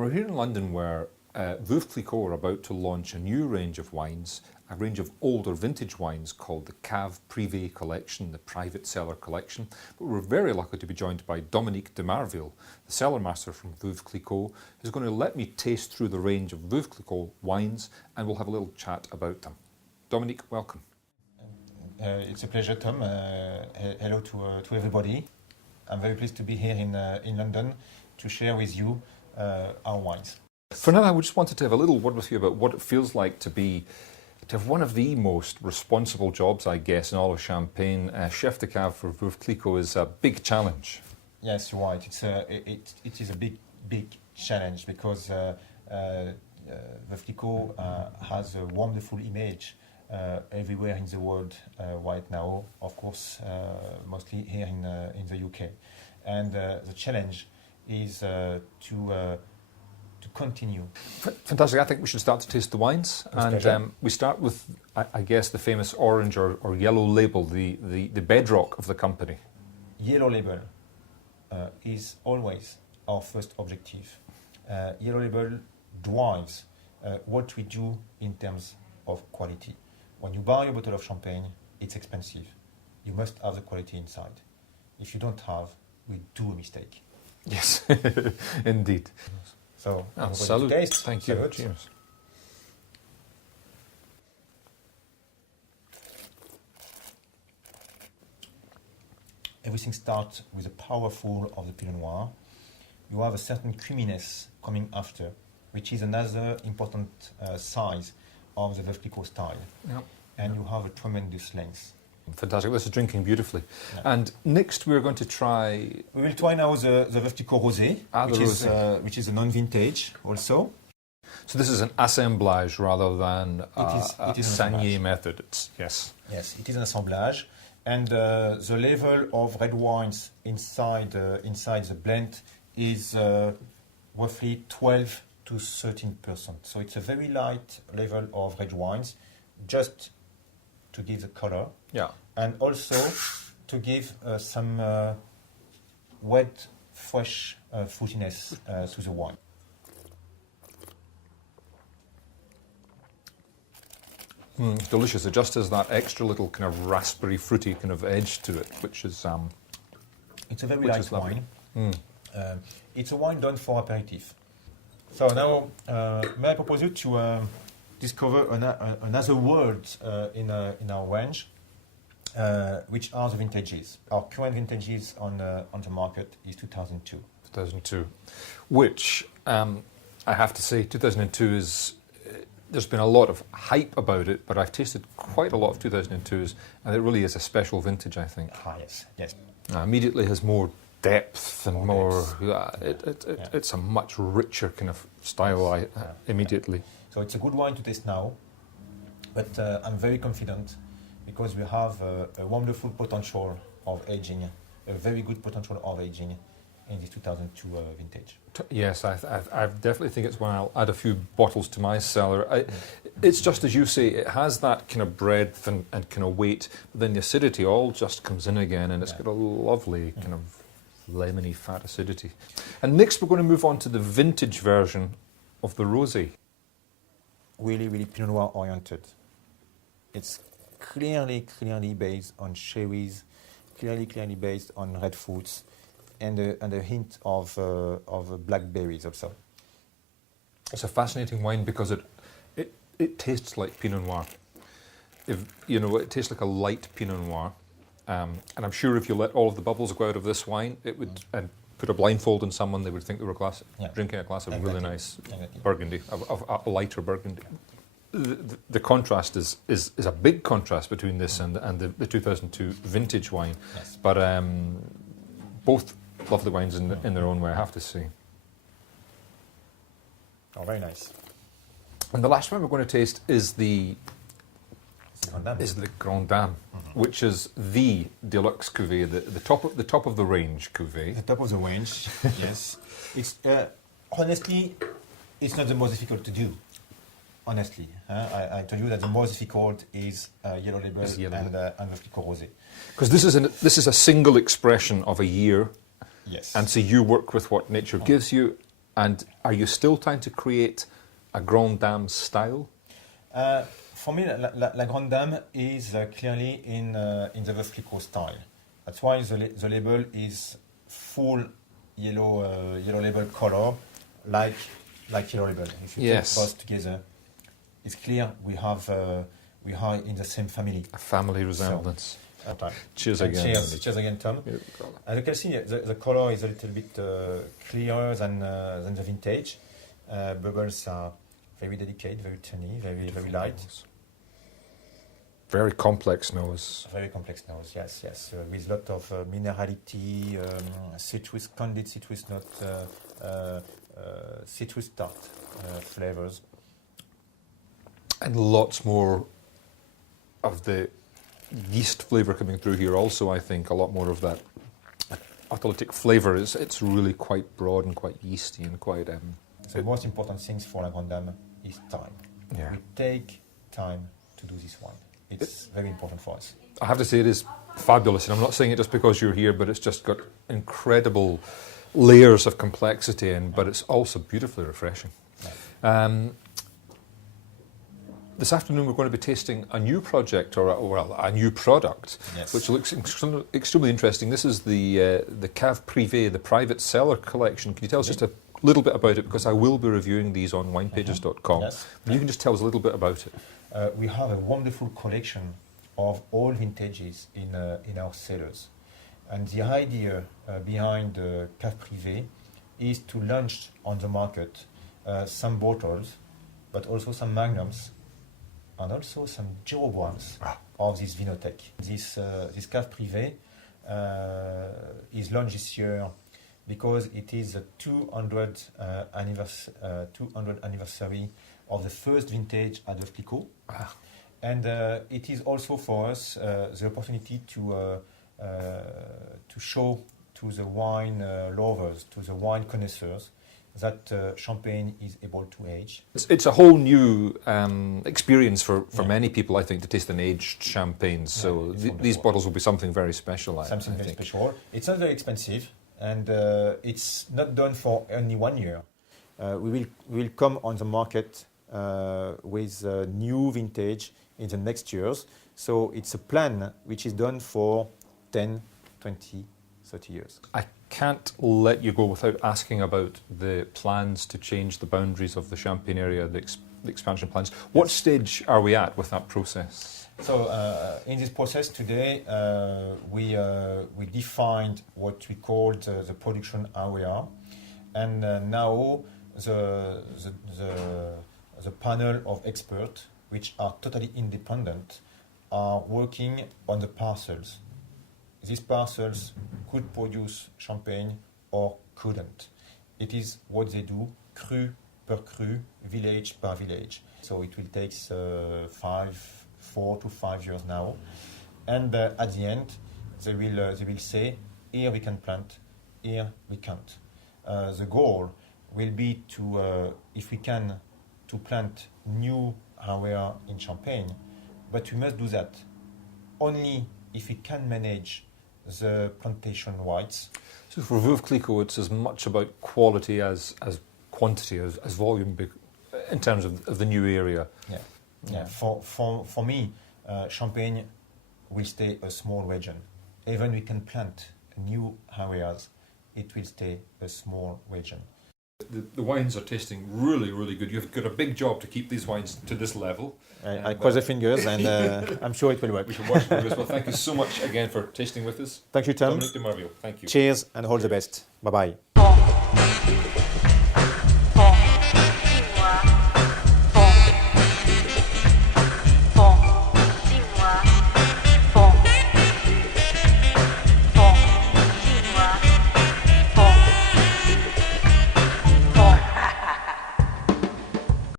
we're here in London where Veuve Clicquot are about to launch a new range of wines, a range of older vintage wines called the Cave Privé collection, the private cellar collection. But we're very lucky to be joined by Dominique Demarville, the cellar master from Veuve Clicquot, who's going to let me taste through the range of Veuve Clicquot wines, and we'll have a little chat about them. Dominique, welcome. It's a pleasure, Tom. Hello to everybody. I'm very pleased to be here in London to share with you our wines. For now, I just wanted to have a little word with you about what it feels like to have one of the most responsible jobs, I guess, in all of Champagne. Chef de Cave for Veuve Clicquot is a big challenge. Yes, you're right. It is a big challenge because Veuve Clicquot has a wonderful image everywhere in the world right now. Of course, mostly here in the UK, and the challenge is to continue. Fantastic. I think we should start to taste the wines. And we start with, I guess, the famous orange or yellow label, the bedrock of the company. Yellow label is always our first objective. Yellow label drives what we do in terms of quality. When you buy a bottle of champagne, it's expensive. You must have the quality inside. If you don't have, we do a mistake. Yes, indeed. So, salute. Taste. Thank you. Salute. Cheers. Everything starts with the powerful of the Pinot Noir. You have a certain creaminess coming after, which is another important size of the Veuve Clicquot style. Yep. And you have a tremendous length. Fantastic. This is drinking beautifully. Yeah. And next we're going to try... We will try now the Veuve Clicquot Rosé, which is a non-vintage also. So this is an assemblage rather than a saignée method. Yes, it is an assemblage. And the level of red wines inside the blend is roughly 12 to 13%. So it's a very light level of red wines, just to give the color. Yeah. And also to give some wet, fresh fruitiness to the wine. Delicious. It just has that extra little kind of raspberry, fruity kind of edge to it, which is it's a very light wine. It's a wine done for aperitif. So now, may I propose you to discover another world in our range, which are the vintages. Our current vintages on the market is 2002. 2002, which I have to say, 2002 is. There's been a lot of hype about it, but I've tasted quite a lot of 2002s, and it really is a special vintage, I think. Yes. Immediately has more depth and more. It's a much richer kind of style. Immediately. So it's a good wine to taste now, but I'm very confident because we have a wonderful potential of aging, a very good potential of aging in this 2002 vintage. Yes, I definitely think it's one I'll add a few bottles to my cellar. It's just as you say, it has that kind of breadth and kind of weight, but then the acidity all just comes in again, and it's got a lovely kind of lemony fat acidity. And next we're going to move on to the vintage version of the Rosé. Really Pinot Noir oriented. It's clearly based on cherries, clearly based on red fruits, and a hint of blackberries also. It's a fascinating wine because it tastes like Pinot Noir. It tastes like a light Pinot Noir, and I'm sure if you let all of the bubbles go out of this wine, it would and put a blindfold on someone, they would think they were drinking a glass of really nice Burgundy, of a lighter Burgundy. The contrast is a big contrast between this and the 2002 vintage wine, but both lovely wines in their own way, I have to say. Oh, very nice. And the last one we're going to taste is the Grande Dame, which is the deluxe cuvée, the top of the range cuvée. The top of the range, yes. It's honestly, it's not the most difficult to do. Honestly, I told you that the most difficult is yellow label and Veuve Clicquot Rosé. Because this is a single expression of a year. Yes. And so you work with what nature gives you, And are you still trying to create a Grande Dame style? For me, La Grande Dame is clearly in the Veuve Clicquot style. That's why the label is full yellow label color, like yellow label. If you Yes. take both together, it's clear we are in the same family. A family resemblance. Cheers And again. Cheers again, Tom. As you can see, the color is a little bit clearer than the vintage. Bubbles are very delicate, very tiny, very light. Very complex nose. Very complex nose, yes. With a lot of minerality, citrus, candied citrus note, citrus tart flavors. And lots more of the yeast flavour coming through here also, I think. A lot more of that autolytic flavour. It's really quite broad and quite yeasty and quite... The most important things for La Grande Dame is time. Yeah. We take time to do this wine. It's very important for us. I have to say it is fabulous, and I'm not saying it just because you're here, but it's just got incredible layers of complexity in, but it's also beautifully refreshing. This afternoon we're going to be tasting a new project, or a new product, Yes. which looks extremely interesting. This is the Cave Privé, the private cellar collection. Can you tell us just a little bit about it? Because I will be reviewing these on winepages.com. Yes. You can just tell us a little bit about it. We have a wonderful collection of all vintages in our cellars. And the idea behind Cave Privé is to launch on the market some bottles, but also some magnums, and also some Jeroboams of this Vinothèque. This Cave Privé is launched this year because it is the 200th anniversary of the first vintage at Veuve Clicquot. And it is also for us the opportunity to show to the wine lovers, to the wine connoisseurs, that champagne is able to age. It's a whole new experience for many people, I think, to taste an aged champagne. So these bottles will be something very special, Something I very think. special. It's not very expensive, and it's not done for only 1 year. We will come on the market with a new vintage in the next years. So it's a plan which is done for 10, 20, 30 years. I can't let you go without asking about the plans to change the boundaries of the Champagne area, the expansion plans. What stage are we at with that process? So in this process today, we defined what we called the production area, and now the panel of experts, which are totally independent, are working on the parcels. These parcels could produce champagne or couldn't. It is what they do, cru per cru, village per village. So it will take 4 to 5 years now. And at the end, they will say, here we can plant, here we can't. The goal will be to, if we can, to plant new area in Champagne, but we must do that only if we can manage the plantation whites. So for Veuve Clicquot, it's as much about quality as quantity, as volume, in terms of the new area. Yeah. For me, Champagne will stay a small region. Even we can plant new areas, it will stay a small region. The wines are tasting really, really good. You've got a big job to keep these wines to this level. I cross the fingers, and I'm sure it will work. We should watch for this. Well, thank you so much again for tasting with us. Thank you, Tom. Dominique Demarville, thank you. Cheers and all the best. Bye-bye.